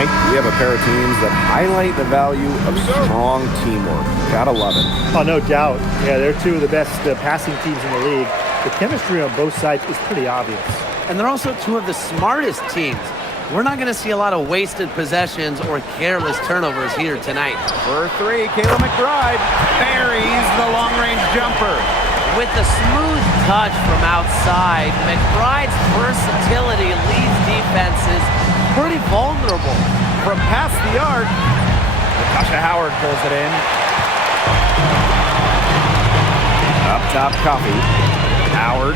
Tonight, we have a pair of teams that highlight the value of strong teamwork. Gotta love it. Oh, no doubt. Yeah, they're two of the best passing teams in the league. The chemistry on both sides is pretty obvious. And they're also two of the smartest teams. We're not going to see a lot of wasted possessions or careless turnovers here tonight. For three, Kayla McBride buries the long-range jumper. With the smooth touch from outside, McBride's versatility leaves defenses pretty vulnerable. From past the arc, Natasha Howard pulls it in. Up top, Coffee. Howard.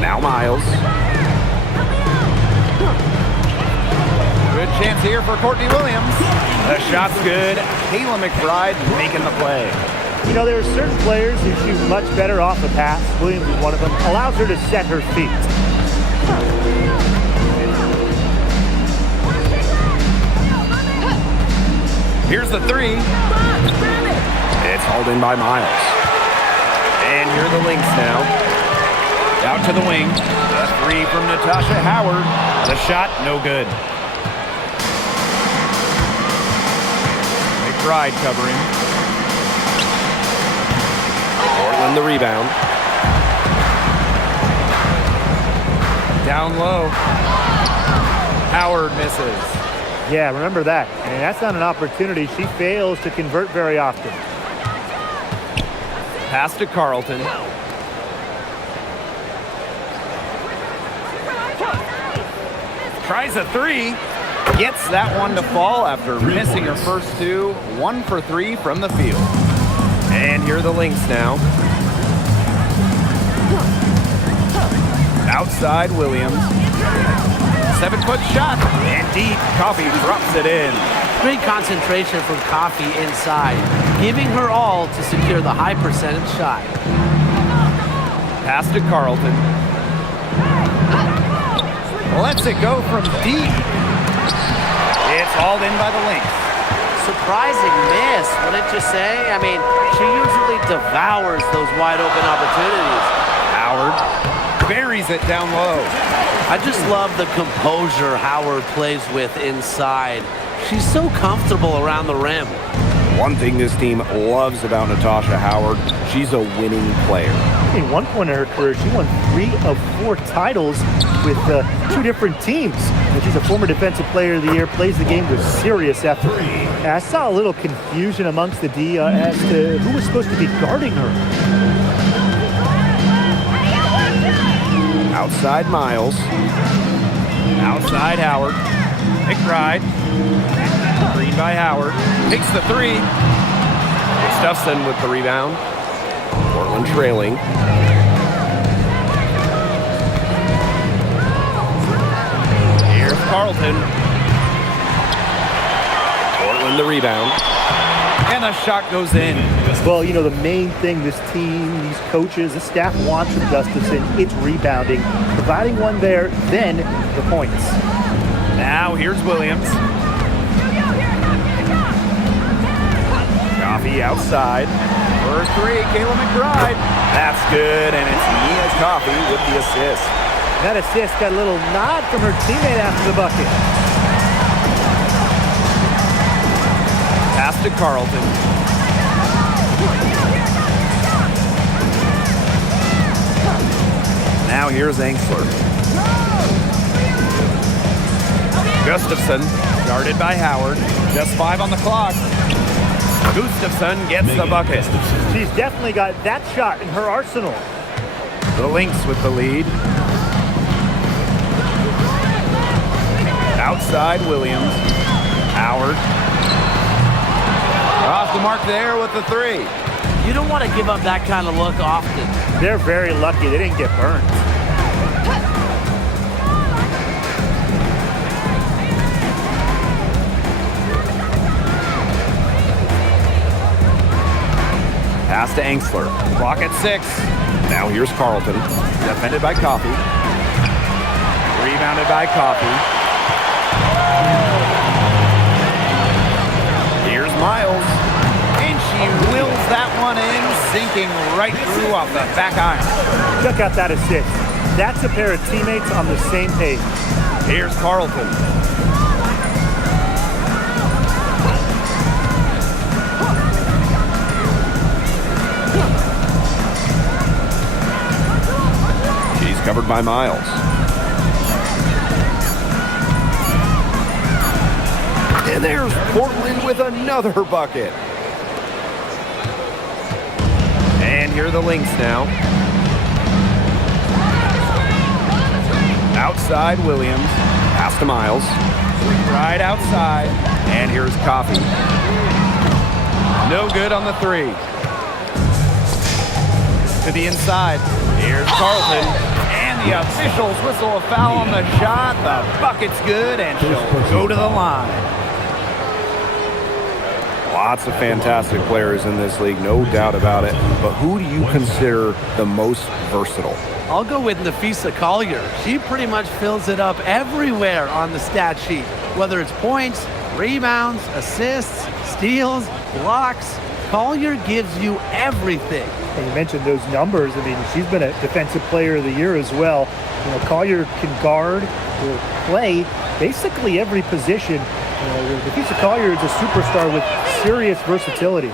Now Miles. Good chance here for Courtney Williams. The shot's good. Kayla McBride making the play. You know, there are certain players who shoot much better off the pass. Williams is one of them. Allows her to set her feet. Here's the three. It's hauled in by Miles. And here are the Lynx now. Out to the wing. The three from Natasha Howard. The shot, no good. McBride covering. Portland the rebound. Down low. Howard misses. Yeah, remember that. And that's not an opportunity she fails to convert very often. Pass to Carlton. Tries a three. Gets that one to fall after missing her first two. 1 for 3 from the field. And here are the Lynx now. Outside Williams. 7-foot shot. And deep. Coffee drops it in. Great concentration from Coffee inside, giving her all to secure the high percentage shot. Pass to Carlton. Lets it go from deep. It's hauled in by the Lynx. Surprising miss, wouldn't you say? I mean, she usually devours those wide open opportunities. Howard buries it down low. I just love the composure Howard plays with inside. She's so comfortable around the rim. One thing this team loves about Natasha Howard, she's a winning player. In one point in her career, she won 3 of 4 titles with 2 different teams. And she's a former Defensive Player of the Year, plays the game with serious effort. And I saw a little confusion amongst the D as to who was supposed to be guarding her. Outside Miles. Outside Howard. McBride. Green by Howard. Takes the three. Gustafson with the rebound. Portland trailing. Here's Carlton. Portland the rebound. And the shot goes in. Well, you know, the main thing this team, these coaches, the staff wants from Gustafson, it's rebounding. Providing one there, then the points. Now here's Williams. Coffee outside. For three, Kayla McBride. That's good, and it's Nia Coffee with the assist. That assist got a little nod from her teammate after the bucket. Pass to Carlton. Now here's Angsler. Gustafson, guarded by Howard. Just 5 on the clock. Gustafson gets the bucket. She's definitely got that shot in her arsenal. The Lynx with the lead. Outside Williams. Howard. Off the mark there with the three. You don't want to give up that kind of look often. They're very lucky they didn't get burned. Pass to Angsler. Clock at 6. Now here's Carlton. Defended by Coffee. Rebounded by Coffee. Here's Miles. And she wills that one in, sinking right through off the back iron. Check out that assist. That's a pair of teammates on the same page. Here's Carlton. She's covered by Miles. And there's Portland with another bucket. And here are the Lynx now. Outside, Williams. Pass to Miles. Right outside. And here's Coffey. No good on the three. To the inside. Here's Carlton. And the officials whistle a foul on the shot. The bucket's good, and she'll go to the line. Lots of fantastic players in this league, no doubt about it. But who do you consider the most versatile? I'll go with Nafisa Collier. She pretty much fills it up everywhere on the stat sheet, whether it's points, rebounds, assists, steals, blocks. Collier gives you everything. And you mentioned those numbers. I mean, she's been a defensive player of the year as well. You know, Collier can guard or play basically every position. Lynx Collier is a superstar with serious versatility.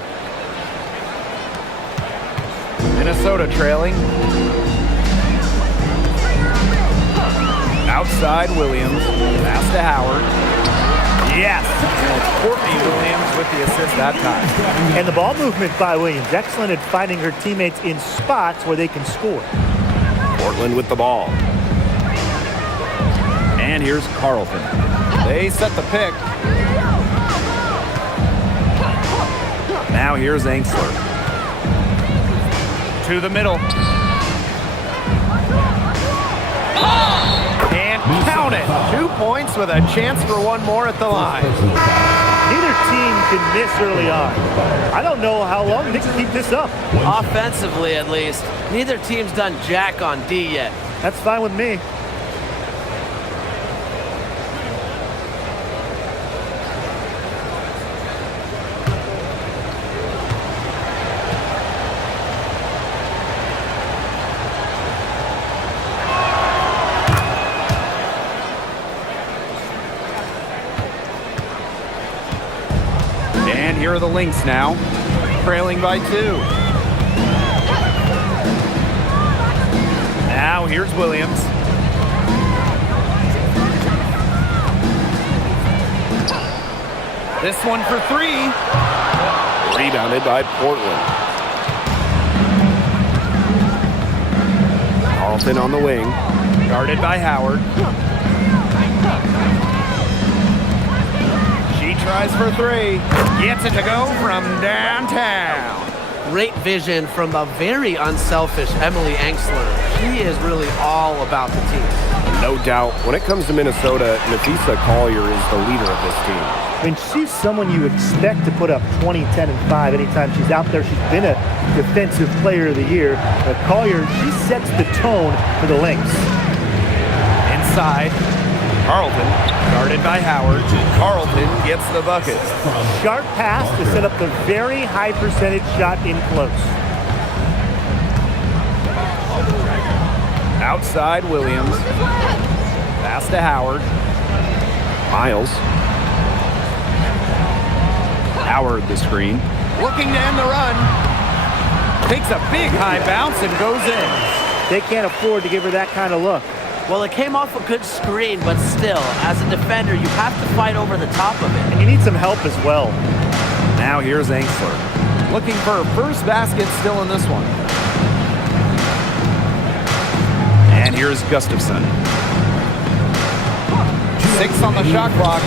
Minnesota trailing. Outside, Williams. Pass to Howard. Yes! And it's Courtney Williams with the assist that time. And the ball movement by Williams. Excellent at finding her teammates in spots where they can score. Portland with the ball. And here's Carlton. They set the pick. Now here's Angsler. To the middle. And count it. 2 points with a chance for one more at the line. Neither team can miss early on. I don't know how long they can keep this up. Offensively, at least. Neither team's done jack on D yet. That's fine with me. And here are the Lynx now, trailing by 2. Now here's Williams. This one for 3. Rebounded by Portland. Carlton on the wing. Guarded by Howard. She tries for 3. Gets it to go from downtown. Great vision from the very unselfish Emily Angsler. She is really all about the team. No doubt, when it comes to Minnesota, Nafisa Collier is the leader of this team. I mean, she's someone you expect to put up 20, 10, and 5 anytime she's out there. She's been a defensive player of the year. But Collier, she sets the tone for the Lynx. Inside, Carlton, guarded by Howard. Carlton gets the bucket. Sharp pass to set up the very high percentage shot in close. Outside, Williams. Pass to Howard. Miles. Howard the screen. Looking to end the run. Takes a big high bounce and goes in. They can't afford to give her that kind of look. Well, it came off a good screen, but still, as a defender, you have to fight over the top of it. And you need some help as well. Now here's Angsler. Looking for her first basket still in this one. And here's Gustafson. 6 on the shot clock.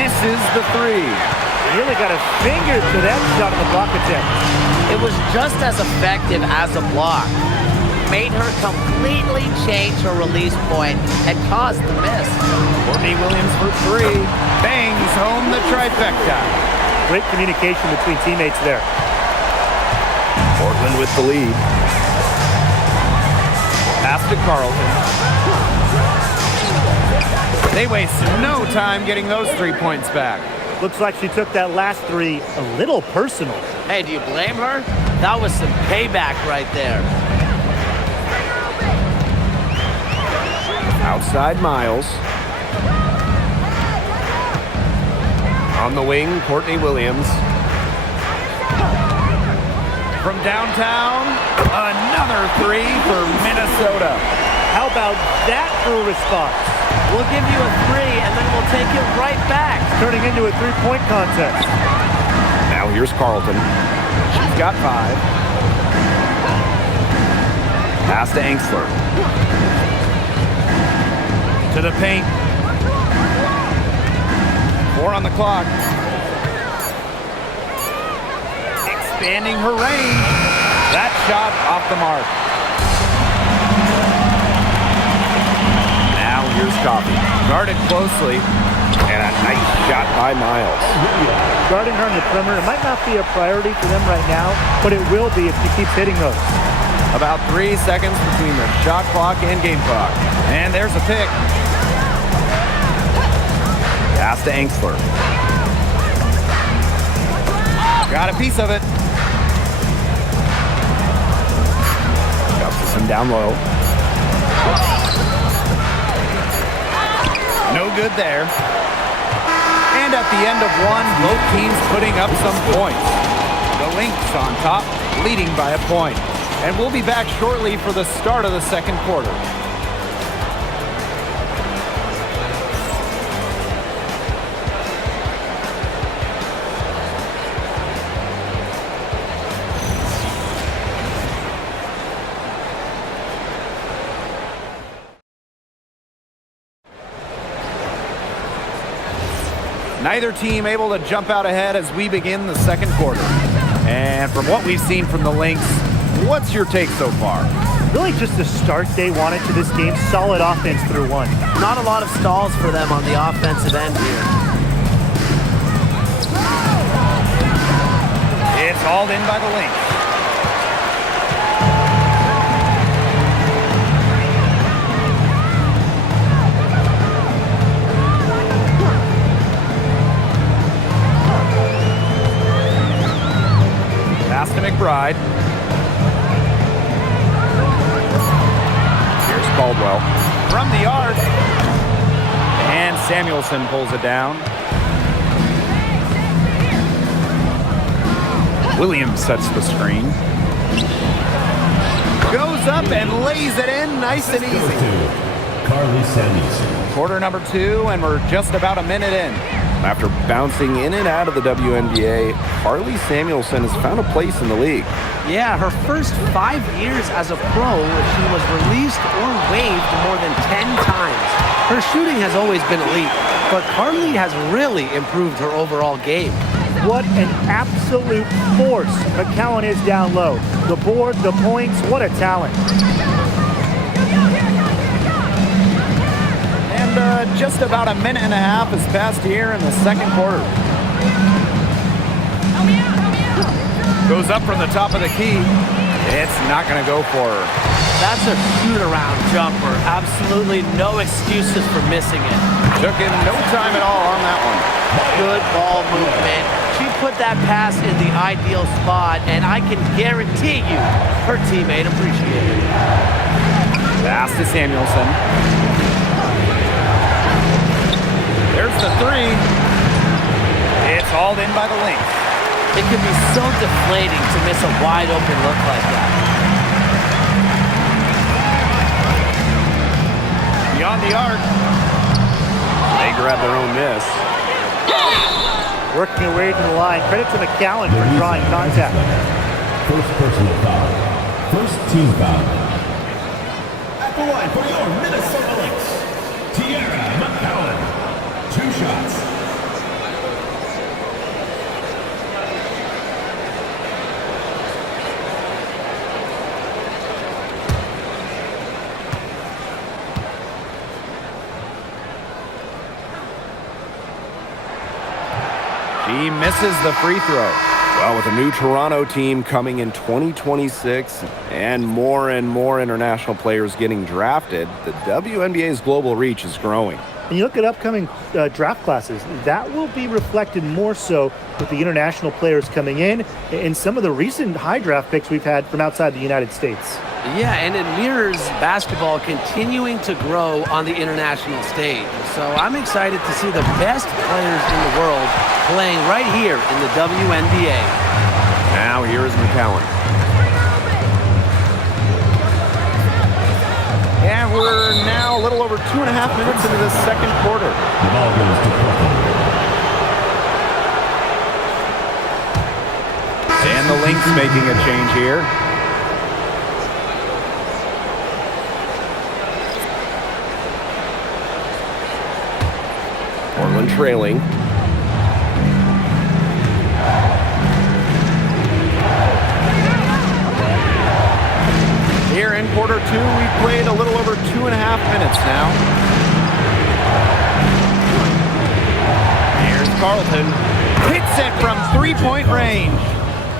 Misses the 3. Really got a finger to that shot on the block attempt. It was just as effective as a block. Made her completely change her release point and caused the miss. Courtney Williams for 3. Bangs home the trifecta. Great communication between teammates there. Portland with the lead. Pass to Carlton. They waste no time getting those 3 points back. Looks like she took that last 3 a little personal. Hey, do you blame her? That was some payback right there. Outside Miles. On the wing, Courtney Williams. From downtown, another three for Minnesota. How about that for a response? We'll give you a 3, and then we'll take it right back. Turning into a three-point contest. Now here's Carlton. She's got 5. Pass to Angsler. To the paint. 4 on the clock. Expanding her range. That shot off the mark. Now here's Coffey. Guarded closely. And a nice shot by Miles. Guarding her on the perimeter might not be a priority for them right now, but it will be if she keeps hitting those. About 3 seconds between the shot clock and game clock. And there's a pick. Pass to Angsler. Got a piece of it. Gustafson down low. No good there. And at the end of one, both teams putting up some points. The Lynx on top, leading by a point. And we'll be back shortly for the start of the second quarter. Neither team able to jump out ahead as we begin the second quarter. And from what we've seen from the Lynx, what's your take so far? Really just the start they wanted to this game. Solid offense through one. Not a lot of stalls for them on the offensive end here. It's hauled in by the Lynx. Pass to McBride. Here's Caldwell. From the arc. And Samuelson pulls it down. Williams sets the screen. Goes up and lays it in nice and easy. Carly Samuelson. Quarter number 2, and we're just about a minute in. After bouncing in and out of the WNBA, Carly Samuelson has found a place in the league. Yeah, her first 5 years as a pro, she was released or waived more than 10 times. Her shooting has always been elite, but Carly has really improved her overall game. What an absolute force McCowan is down low. The board, the points, what a talent. And just about a minute and a half has passed here in the second quarter. Goes up from the top of the key. It's not going to go for her. That's a shoot-around jumper. Absolutely no excuses for missing it. Took him no time at all on that one. Good ball movement. She put that pass in the ideal spot, and I can guarantee you her teammate appreciated it. Pass to Samuelson. There's the 3. It's hauled in by the Lynx. It can be so deflating to miss a wide-open look like that. Beyond the arc. They grab their own miss. Working their way to the line. Credit to McCowan for drawing contact. First personal foul. First team foul. At the line for your Minnesota Lynx, Tiara McCowan. 2 shots. He misses the free throw. Well, with a new Toronto team coming in 2026 and more international players getting drafted, the WNBA's global reach is growing. And you look at upcoming draft classes, that will be reflected more so with the international players coming in and some of the recent high draft picks we've had from outside the United States. Yeah, and it mirrors basketball continuing to grow on the international stage. So I'm excited to see the best players in the world playing right here in the WNBA. Now here is McCowan. And we're now a little over 2.5 minutes into the second quarter. The ball goes to Portland. And the Lynx making a change here. Portland trailing. Here in quarter two, we've played a little over 2.5 minutes now. Here's Carlton. Hits it from three-point range.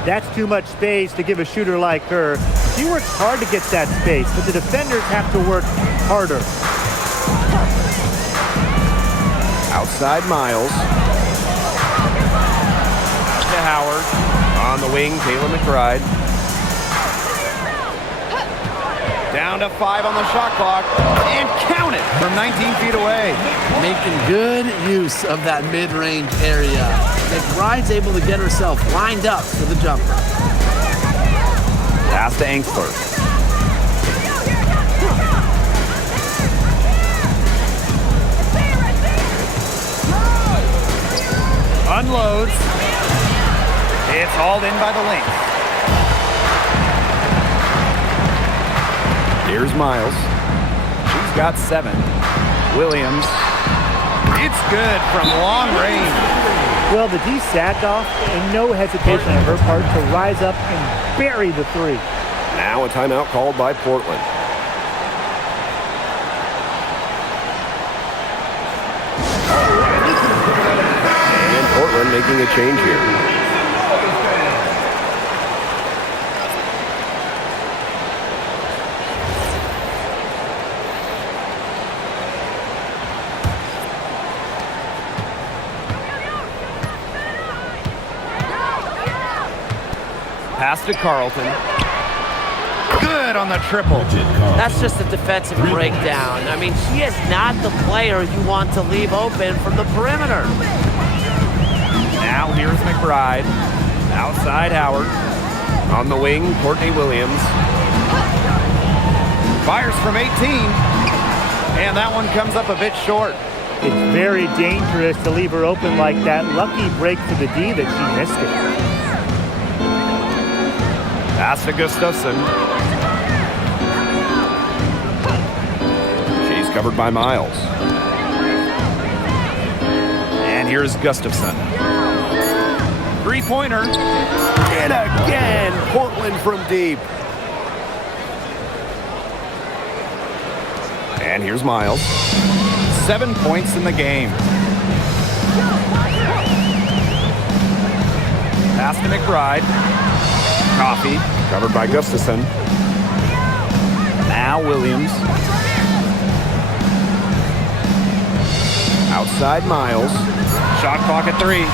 That's too much space to give a shooter like her. She works hard to get that space, but the defenders have to work harder. Outside Miles. To Howard. On the wing, Taylor McBride. Down to 5 on the shot clock. And count it from 19 feet away. Making good use of that mid-range area. McBride's able to get herself lined up for the jumper. Pass to Angsler. Unloads. It's hauled in by the Lynx. Here's Miles. She's got 7. Williams. It's good from long range. Well, the D sagged off, and no hesitation on her part to rise up and bury the three. Now a timeout called by Portland. And Portland making a change here. Pass to Carlton. Good on the triple. That's just a defensive breakdown. I mean, she is not the player you want to leave open from the perimeter. Now here's McBride. Outside Howard. On the wing, Courtney Williams. Fires from 18. And that one comes up a bit short. It's very dangerous to leave her open like that. Lucky break for the D that she missed it. Pass to Gustafson. She's covered by Miles. And here's Gustafson. Three-pointer. And again, Portland from deep. And here's Miles. 7 points in the game. Pass to McBride. Coffee. Covered by Gustafson. Now Williams. Outside Miles. Shot clock at 3.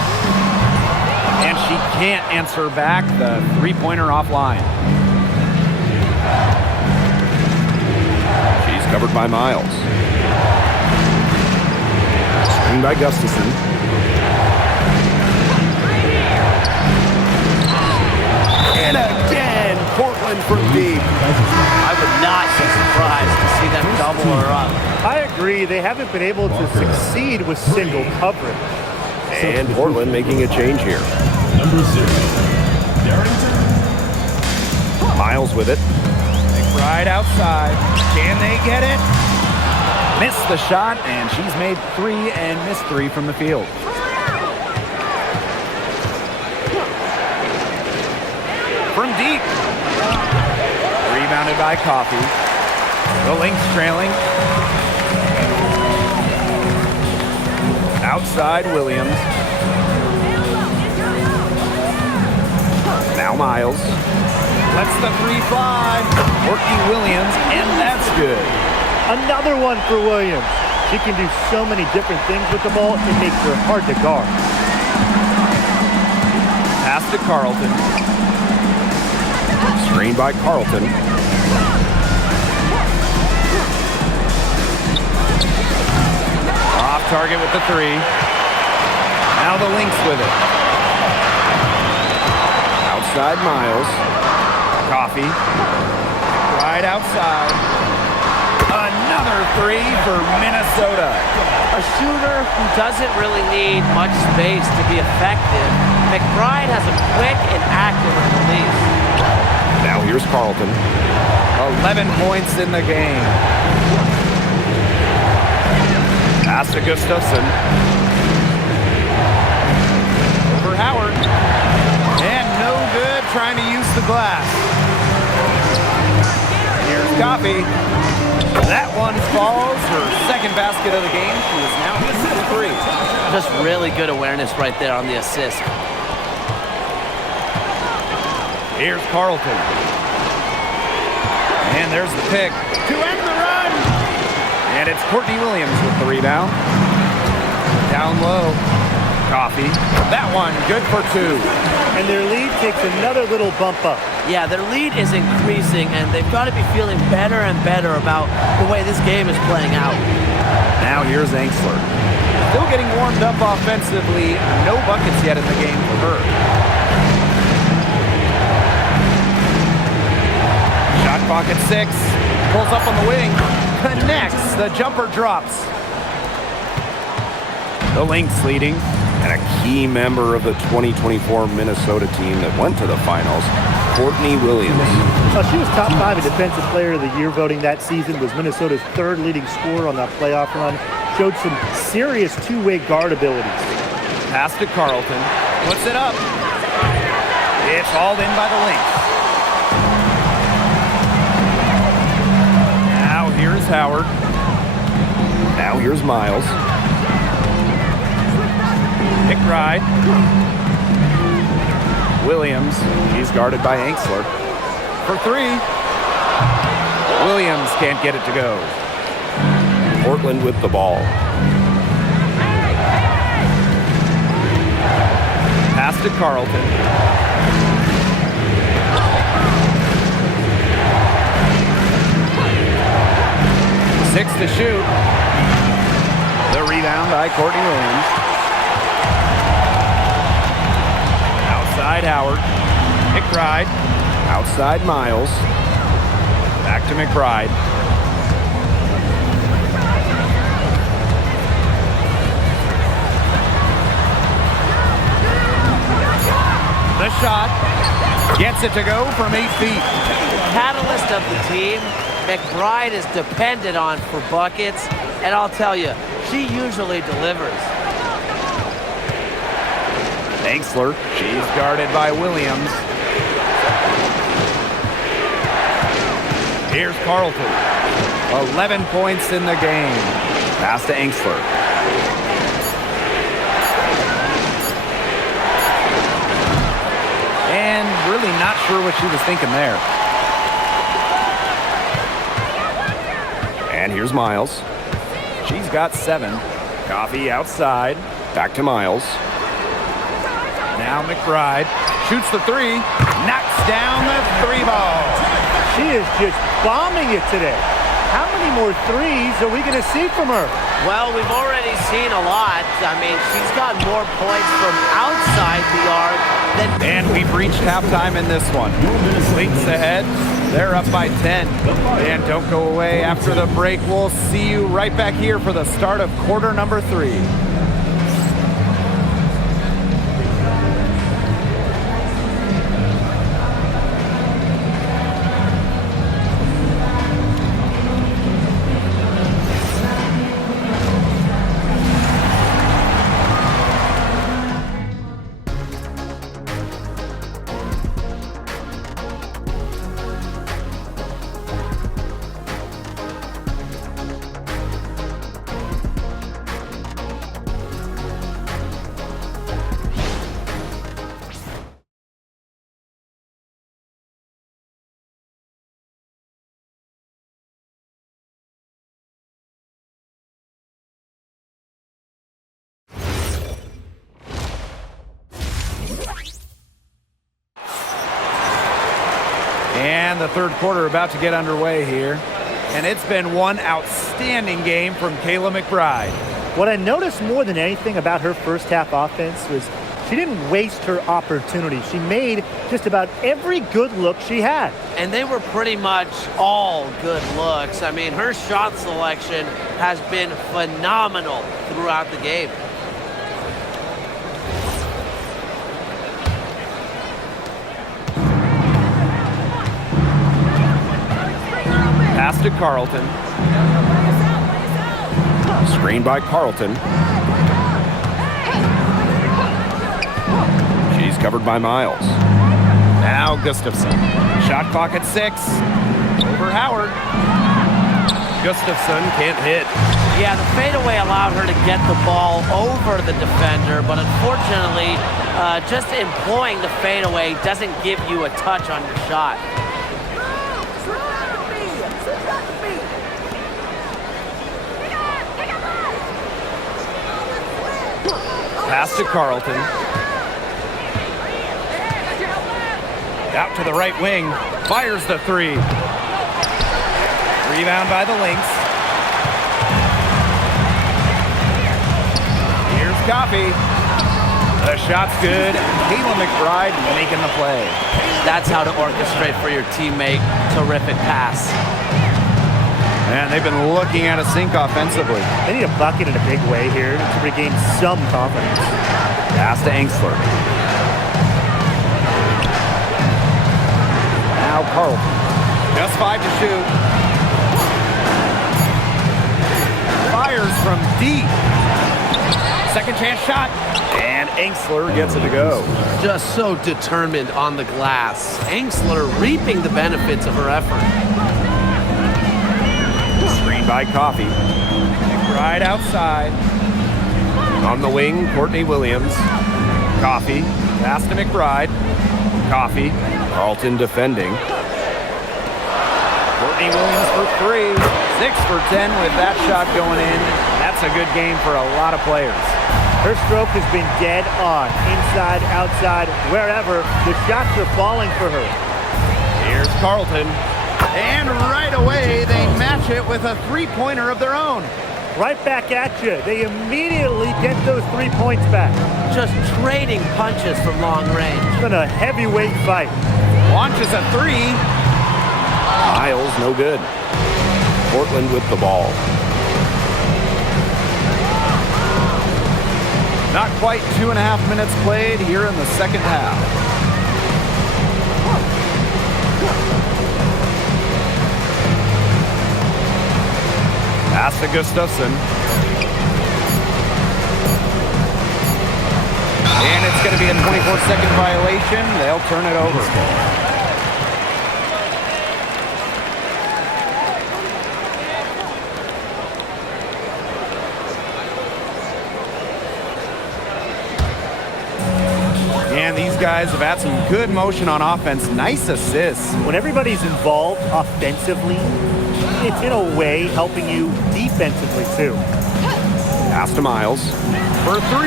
And she can't answer back the three-pointer offline. She's covered by Miles. Screen by Gustafson. And again, Portland from deep. I would not be surprised to see them double her up. I agree. They haven't been able to succeed with single coverage. And Portland making a change here. Number 0, Darrington. Miles with it. McBride outside. Can they get it? Missed the shot, and she's made 3 and missed 3 from the field. From deep. Rebounded by Coffee. The Lynx trailing. Outside Williams. Now Miles. Lets the 3 fly. Working Williams, and that's good. Another one for Williams. She can do so many different things with the ball, it makes her hard to guard. Pass to Carlton. Screened by Carlton. target with the three. Now the Lynx with it. Outside Miles. Coffee. Right outside. Another three for Minnesota. A shooter who doesn't really need much space to be effective. McBride has a quick and accurate release. Now here's Carlton. 11 points in the game. Pass to Gustafson. Over Howard. And no good trying to use the glass. Here's Coffee. That one falls. Her second basket of the game. She is now missing three. Just really good awareness right there on the assist. Here's Carlton. And there's the pick to end the run. And it's Courtney Williams with the rebound. Down low. Coffee. That one good for two. And their lead takes another little bump up. Yeah, their lead is increasing, and they've got to be feeling better and better about the way this game is playing out. Now here's Ainsley. Still getting warmed up offensively. No buckets yet in the game for her. Shot clock at 6. Pulls up on the wing. Connects. The jumper drops. The Lynx leading. And a key member of the 2024 Minnesota team that went to the finals, Courtney Williams. She was top 5 in Defensive Player of the Year voting that season, was Minnesota's 3rd leading scorer on that playoff run, showed some serious two-way guard abilities. Pass to Carlton. Puts it up. It's hauled in by the Lynx. Now here's Howard. Now here's Miles. McBride. Williams. He's guarded by Ainsley. For three. Williams can't get it to go. Portland with the ball. Pass to Carlton. Six to shoot. The rebound by Courtney Williams. Outside Howard. McBride. Outside Miles. Back to McBride. The shot. Gets it to go from 8 feet. Catalyst of the team, McBride is depended on for buckets, and I'll tell you, she usually delivers. Ainsley. She's guarded by Williams. Here's Carlton. 11 points in the game. Pass to Ainsley. And really not sure what she was thinking there. And here's Miles. She's got 7. Coffee outside. Back to Miles. Now McBride shoots the three. Knocks down the 3 ball. She is just bombing it today. How many more threes are we going to see from her? Well, we've already seen a lot. I mean, she's got more points from outside the arc than... And we've reached halftime in this one. Lynx ahead. They're up by 10. And don't go away after the break. We'll see you right back here for the start of quarter number 3. And the third quarter about to get underway here. And it's been one outstanding game from Kayla McBride. What I noticed more than anything about her first half offense was she didn't waste her opportunity. She made just about every good look she had. And they were pretty much all good looks. I mean, her shot selection has been phenomenal throughout the game. Pass to Carlton. Screen by Carlton. She's covered by Miles. Now Gustafson. Shot clock at 6. Over Howard. Gustafson can't hit. Yeah, the fadeaway allowed her to get the ball over the defender, but unfortunately, just employing the fadeaway doesn't give you a touch on your shot. Pass to Carlton. Out to the right wing. Fires the 3. Rebound by the Lynx. Here's Coffey. The shot's good. Kayla McBride making the play. That's how to orchestrate for your teammate. Terrific pass. And they've been looking at a sink offensively. They need a bucket in a big way here to regain some confidence. Pass to Angsler. Now Carlton. Just 5 to shoot. Fires from deep. Second chance shot. And Angsler gets it to go. Just so determined on the glass. Angsler reaping the benefits of her effort. Screen by Coffey. McBride outside. On the wing, Courtney Williams. Coffey. Pass to McBride. Coffey. Carlton defending. Courtney Williams for 3. 6 for 10 with that shot going in. That's a good game for a lot of players. Her stroke has been dead on. Inside, outside, wherever. The shots are falling for her. Here's Carlton. And right away, they match it with a three-pointer of their own. Right back at you. They immediately get those 3 points back. Just trading punches from long range. It's been a heavyweight fight. Launches a 3. Miles, no good. Portland with the ball. Not quite 2.5 minutes played here in the second half. Pass to Gustafson. And it's going to be a 24-second violation. They'll turn it over. And these guys have had some good motion on offense. Nice assists. When everybody's involved offensively, it's in a way helping you defensively too. Pass to Miles for 3.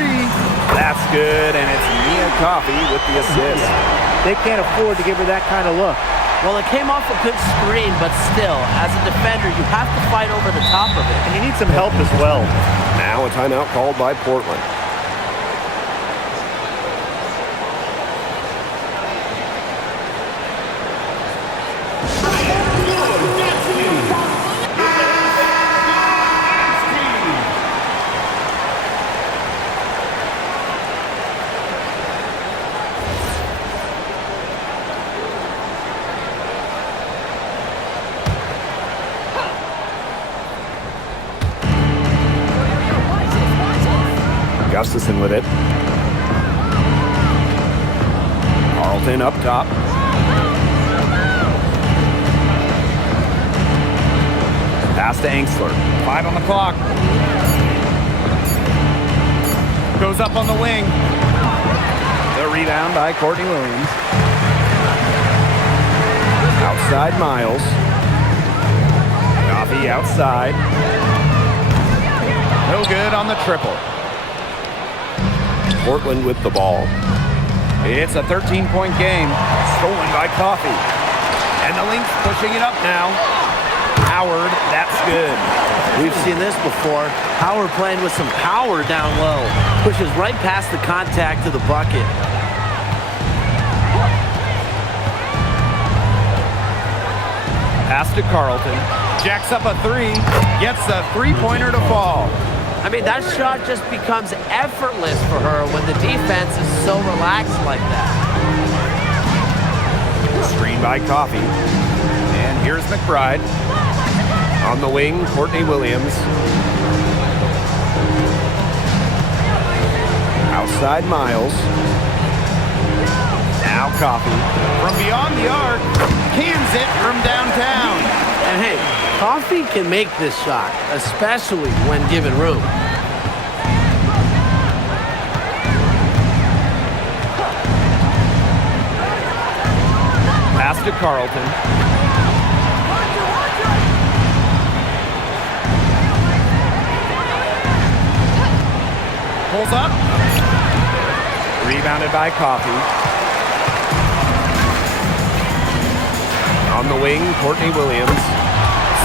That's good, and it's Mia Coffey with the assist. They can't afford to give her that kind of look. Well, it came off a good screen, but still, as a defender, you have to fight over the top of it. And you need some help as well. Now a timeout called by Portland. Gustafson with it. Carlton up top. Pass to Angsler. 5 on the clock. Goes up on the wing. The rebound by Courtney Williams. Outside Miles. Coffey outside. No good on the triple. Portland with the ball. It's a 13-point game. Stolen by Coffey. And the Lynx pushing it up now. Howard, that's good. We've seen this before. Howard playing with some power down low. Pushes right past the contact to the bucket. Pass to Carlton. Jacks up a three. Gets the three-pointer to fall. I mean, that shot just becomes effortless for her when the defense is so relaxed like that. Screen by Coffey. And here's McBride. On the wing, Courtney Williams. Outside Miles. Now Coffey. From beyond the arc. Cans it from downtown. And hey, Coffey can make this shot, especially when given room. Pass to Carlton. Pulls up. Rebounded by Coffey. On the wing, Courtney Williams.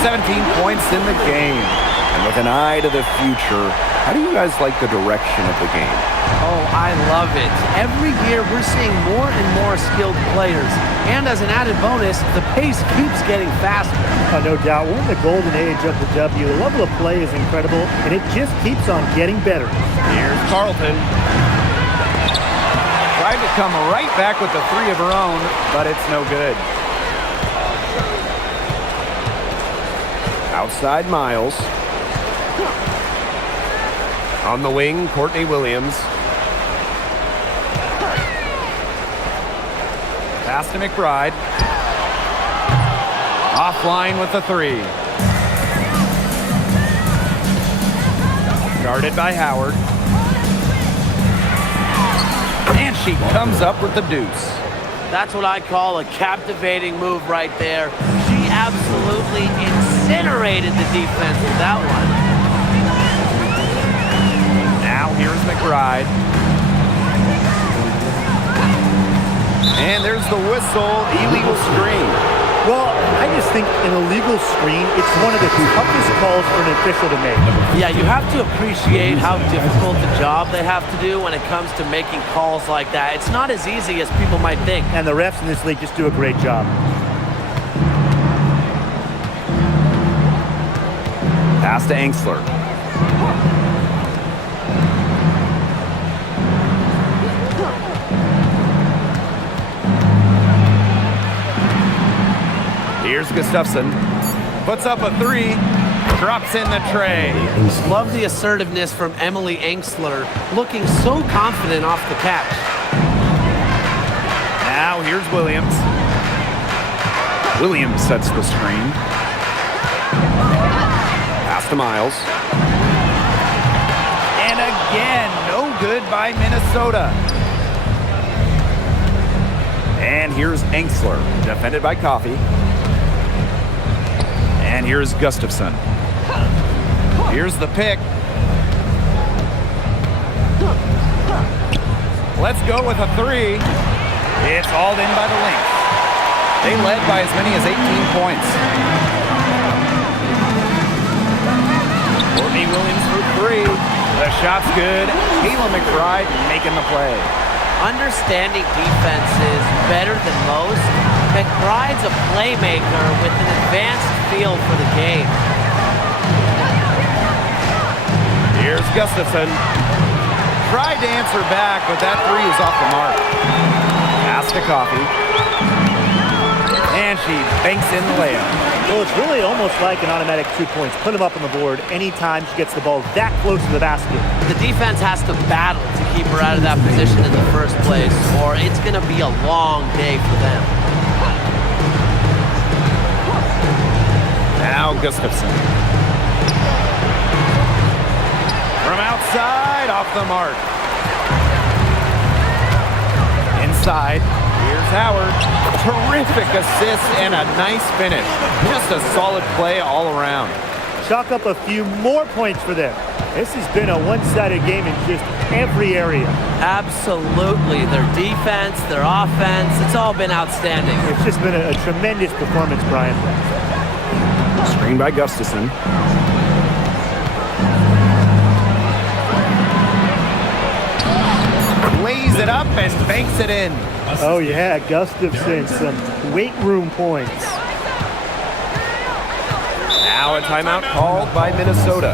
17 points in the game. And with an eye to the future, how do you guys like the direction of the game? Oh, I love it. Every year we're seeing more and more skilled players. And as an added bonus, the pace keeps getting faster. No doubt, we're in the golden age of the W. The level of play is incredible, and it just keeps on getting better. Here's Carlton. Tried to come right back with the three of her own, but it's no good. Outside Miles. On the wing, Courtney Williams. Pass to McBride. Offline with the three. Guarded by Howard. And she comes up with the deuce. That's what I call a captivating move right there. She absolutely incinerated the defense with that one. Now here's McBride. And there's the whistle, illegal screen. Well, I just think an illegal screen, it's one of the toughest calls for an official to make. Yeah, you have to appreciate how difficult the job they have to do when it comes to making calls like that. It's not as easy as people might think. And the refs in this league just do a great job. Pass to Angsler. Here's Gustafson. Puts up a three. Drops in the tray. Love the assertiveness from Emily Angsler, looking so confident off the catch. Now here's Williams. Williams sets the screen. Pass to Miles. And again, no good by Minnesota. And here's Angsler, defended by Coffey. And here's Gustafson. Here's the pick. Let's go with a three. It's hauled in by the Lynx. They led by as many as 18 points. Courtney Williams for three. The shot's good. Kayla McBride making the play. Understanding defenses better than most, McBride's a playmaker with an advanced feel for the game. Here's Gustafson. Tried to answer back, but that three is off the mark. Pass to Coffey. And she banks in the layup. Well, it's really almost like an automatic 2 points. Put them up on the board anytime she gets the ball that close to the basket. The defense has to battle to keep her out of that position in the first place, or it's going to be a long day for them. Now Gustafson. From outside, off the mark. Inside, here's Howard. Terrific assist and a nice finish. Just a solid play all around. Chalk up a few more points for them. This has been a one-sided game in just every area. Absolutely. Their defense, their offense, it's all been outstanding. It's just been a tremendous performance, Brian. Screen by Gustafson. Lays it up and banks it in. Oh yeah, Gustafson, some weight room points. Now a timeout called by Minnesota.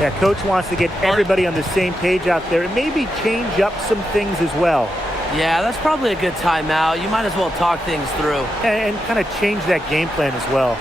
Yeah, coach wants to get everybody on the same page out there and maybe change up some things as well. Yeah, that's probably a good timeout. You might as well talk things through. And kind of change that game plan as well.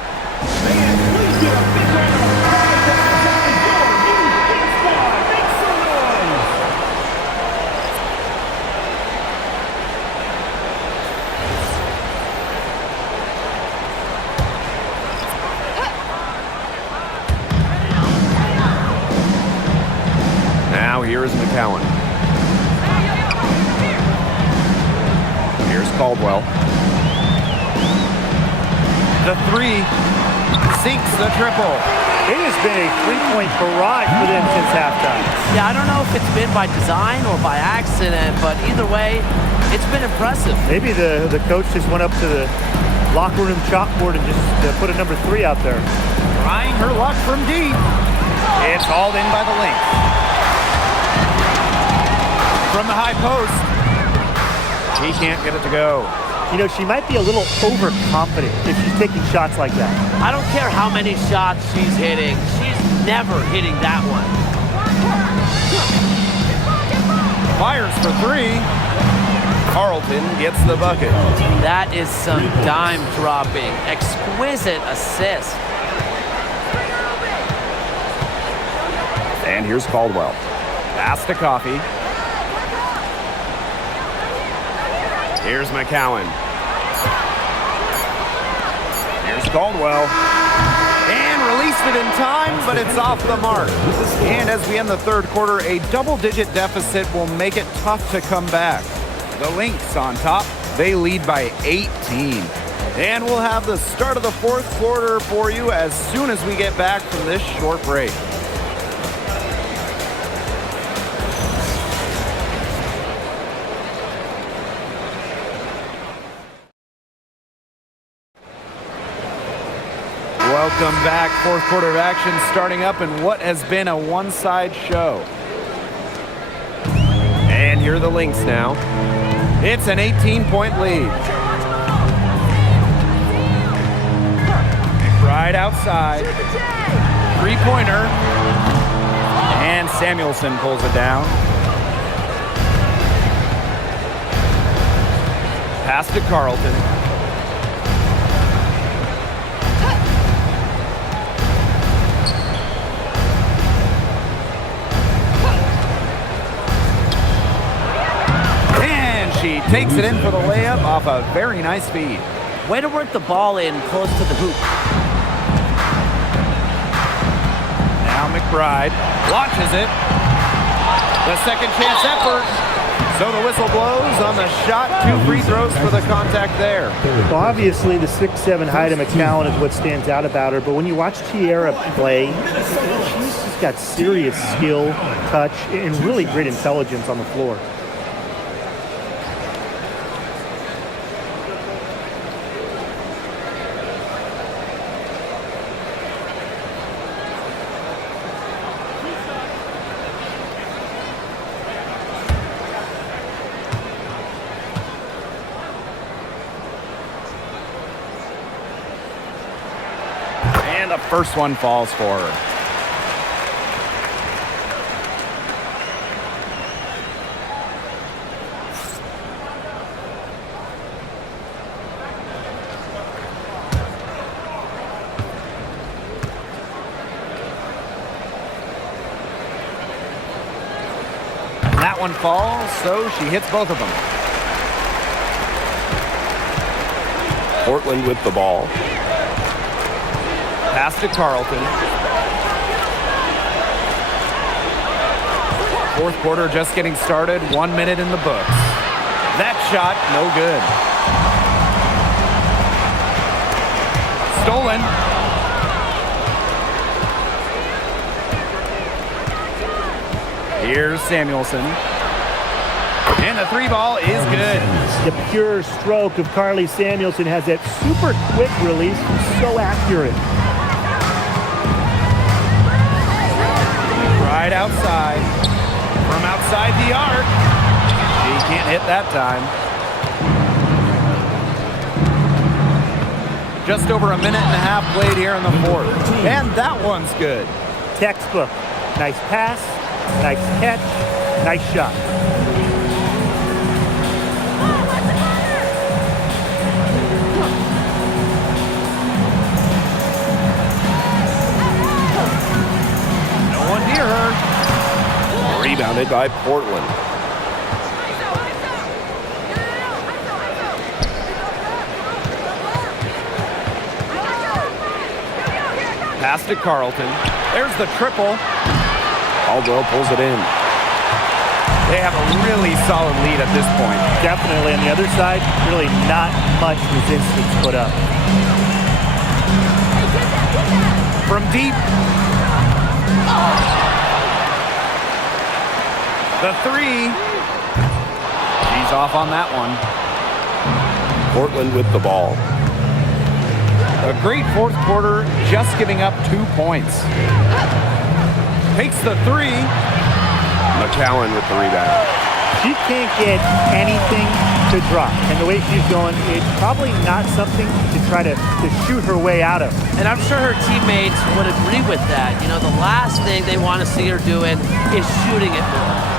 Now here is McCowan. Here's Caldwell. The three sinks the triple. It has been a three-point barrage for them since halftime. Yeah, I don't know if it's been by design or by accident, but either way, it's been impressive. Maybe the coach just went up to the locker room chalkboard and just put a number 3 out there. Trying her luck from deep. It's hauled in by the Lynx. From the high post. He can't get it to go. You know, she might be a little overconfident if she's taking shots like that. I don't care how many shots she's hitting. She's never hitting that one. Fires for 3. Carlton gets the bucket. That is some dime dropping. Exquisite assist. And here's Caldwell. Pass to Coffee. Here's McCowan. Here's Caldwell. And released it in time, but it's off the mark. And as we end the third quarter, a double-digit deficit will make it tough to come back. The Lynx on top. They lead by 18. And we'll have the start of the fourth quarter for you as soon as we get back from this short break. Welcome back. Fourth quarter of action starting up in what has been a one-side show. And here are the Lynx now. It's an 18-point lead. McBride outside. Three-pointer. And Samuelson pulls it down. Pass to Carlton. She takes it in for the layup off a very nice feed. Way to work the ball in close to the hoop. Now McBride launches it. The second chance effort. So the whistle blows on the shot. 2 free throws for the contact there. Well, obviously the 6'7" height of McCowan is what stands out about her, but when you watch Tiara play, she's just got serious skill, touch, and really great intelligence on the floor. The first one falls for her. That one falls, so she hits both of them. Portland with the ball. Pass to Carlton. Fourth quarter just getting started. 1 minute in the books. That shot, no good. Stolen. Here's Samuelson. And the 3 ball is good. The pure stroke of Carly Samuelson has that super quick release, so accurate. Right outside. From outside the arc. She can't hit that time. Just over a minute and a half played here in the fourth. And that one's good. Textbook. Nice pass, nice catch, nice shot. No one near her. Rebounded by Portland. Pass to Carlton. There's the triple. Caldwell pulls it in. They have a really solid lead at this point. Definitely. On the other side, really not much resistance put up. From deep. The three. She's off on that one. Portland with the ball. A great fourth quarter, just giving up 2 points. Takes the three. McCowan with the rebound. She can't get anything to drop. And the way she's going, it's probably not something to try to shoot her way out of. And I'm sure her teammates would agree with that. You know, the last thing they want to see her doing is shooting it more.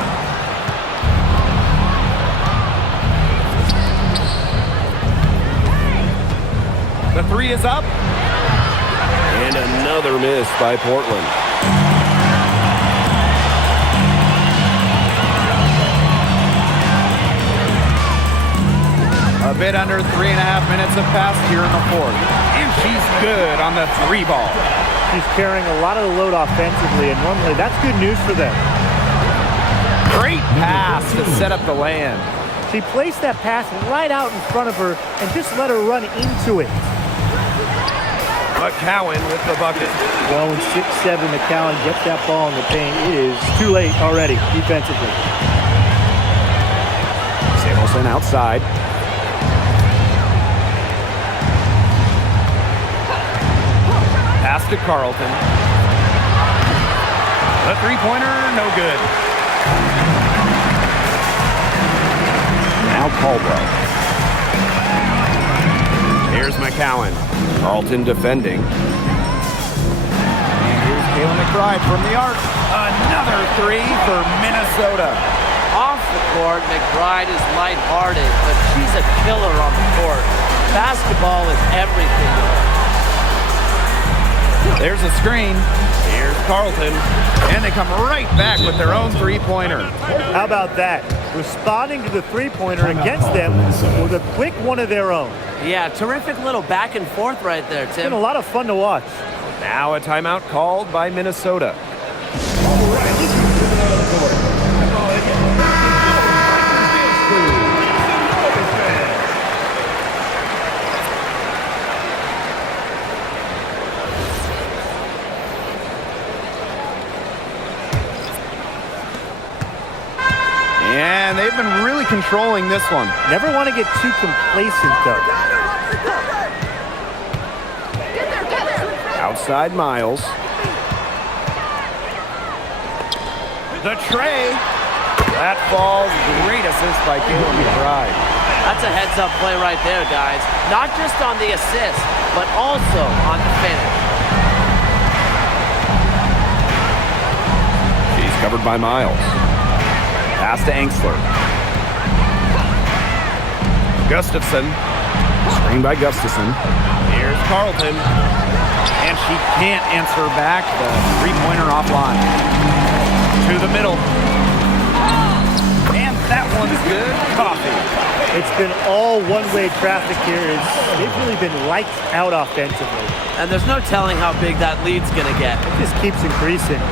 The three is up. And another miss by Portland. A bit under 3.5 minutes have passed here in the fourth. And she's good on the three ball. She's carrying a lot of the load offensively, and normally that's good news for them. Great pass to set up the land. She placed that pass right out in front of her and just let her run into it. McCowan with the bucket. Going 6'7", McCowan gets that ball in the paint. It is too late already defensively. Samuelson outside. Pass to Carlton. The three-pointer, no good. Now Caldwell. Here's McCowan. Carlton defending. And here's Kayla McBride from the arc. Another three for Minnesota. Off the court, McBride is lighthearted, but she's a killer on the court. Basketball is everything to her. There's a screen. Here's Carlton. And they come right back with their own three-pointer. How about that? Responding to the three-pointer against them with a quick one of their own. Yeah, terrific little back and forth right there, It's been Tim. a lot of fun to watch. Now a timeout called by Minnesota. And they've been really controlling this one. Never want to get too complacent, though. Outside Miles. The tray. That falls. Great assist by Kayla McBride. That's a heads-up play right there, guys. Not just on the assist, but also on the finish. She's covered by Miles. Pass to Angsler. Gustafson. Screen by Gustafson. Here's Carlton. And she can't answer back the three-pointer offline. To the middle. And that one's good. Coffee. It's been all one-way traffic here. They've really been lights out offensively. And there's no telling how big that lead's going to get. It just keeps increasing.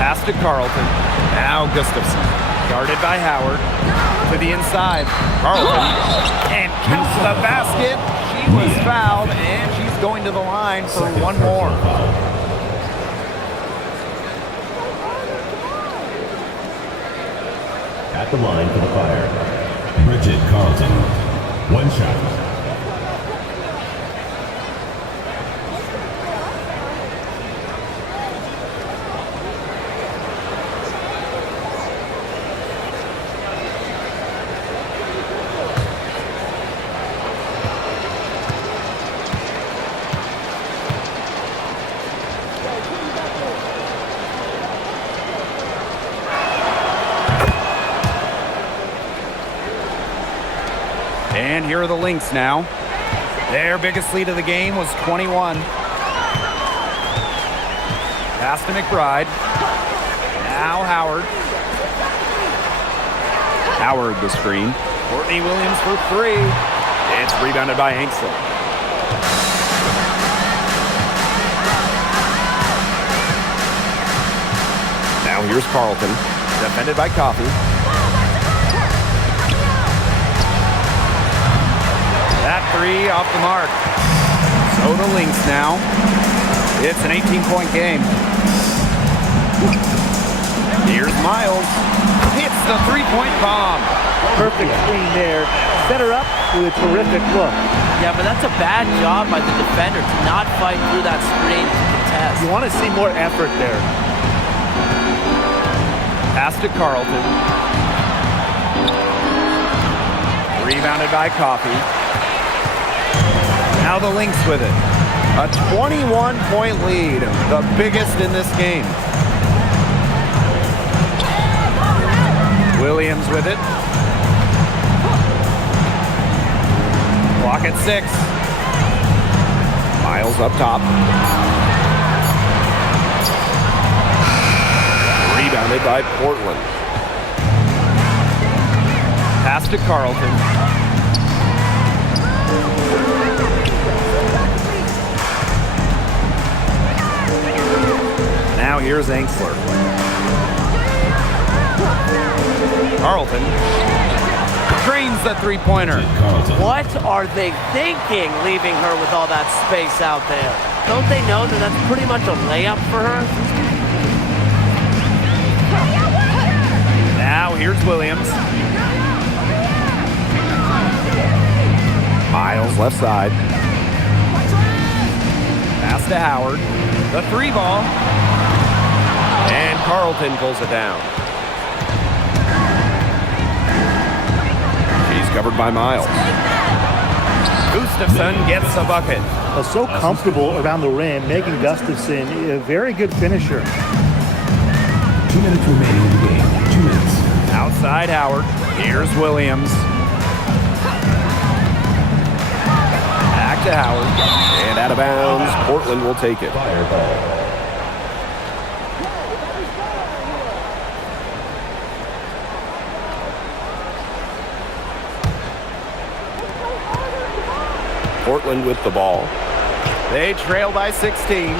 Pass to Carlton. Now Gustafson. Guarded by Howard. To the inside. Carlton. And counts the basket. She was fouled, and she's going to the line for one more. At the line for the Fire, Bridget Carlton. One shot. And here are the Lynx now. Their biggest lead of the game was 21. Pass to McBride. Now Howard. Howard the screen. Courtney Williams for three. It's rebounded by Ainsley. Now here's Carlton, defended by Coffey. That three off the mark. So the Lynx now. It's an 18-point game. Here's Miles. Hits the three-point bomb. Perfect screen there. Set her up with a terrific look. Yeah, but that's a bad job by the defender to not fight through that screen to contest. You want to see more effort there. Pass to Carlton. Rebounded by Coffey. Now the Lynx with it. A 21-point lead, the biggest in this game. Williams with it. Clock at 6. Miles up top. Rebounded by Portland. Pass to Carlton. Now here's Ainsley. Carlton drains the three-pointer. What are they thinking, leaving her with all that space out there? Don't they know that that's pretty much a layup for her? Now here's Williams. Miles left side. Pass to Howard. The three ball. And Carlton pulls it down. She's covered by Miles. Gustafson gets the bucket. So comfortable around the rim. Megan Gustafson, a very good finisher. 2 minutes remaining in the game. 2 minutes. Outside Howard. Here's Williams. Back to Howard. And out of bounds, Portland will take it. Fireball. Portland with the ball. They trail by 16.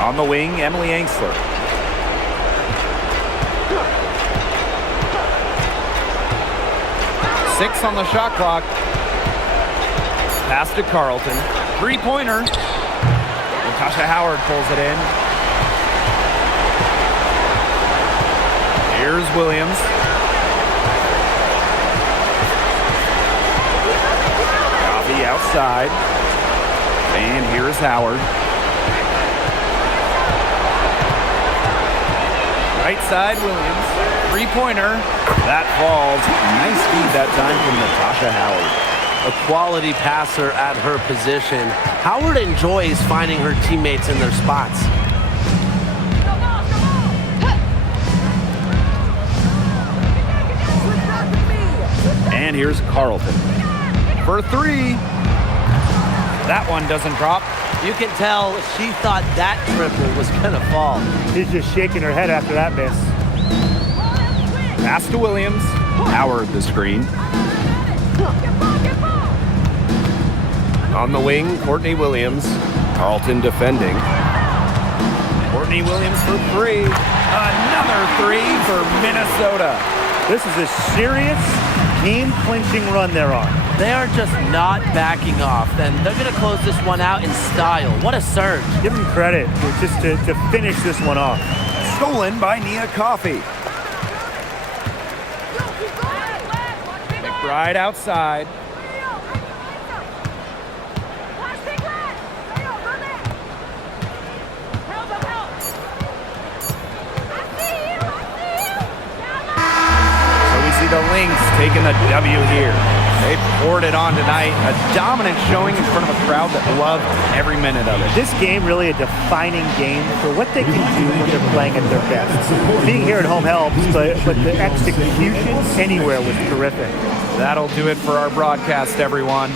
On the wing, Emily Ainsley. Six on the shot clock. Pass to Carlton. Three-pointer. Natasha Howard pulls it in. Here's Williams. Coffey outside. And here's Howard. Right side, Williams. Three-pointer. That falls. Nice feed that time from Natasha Howard. A quality passer at her position. Howard enjoys finding her teammates in their spots. And here's Carlton. For three. That one doesn't drop. You can tell she thought that triple was gonna fall. She's just shaking her head after that miss. Pass to Williams. Howard the screen. On the wing, Courtney Williams. Carlton defending. Courtney Williams for three. Another three for Minnesota. This is a serious game-clinching run they're on. They are just not backing off, and they're gonna close this one out in style. What a surge. Give them credit just to finish this one off. Stolen by Nia Coffey. McBride outside. So we see the Lynx taking the W here. They poured it on tonight. A dominant showing in front of a crowd that loved every minute of it. This game really a defining game for what they can do when they're playing at their best. Being here at home helps, but the execution anywhere was terrific. That'll do it for our broadcast, everyone.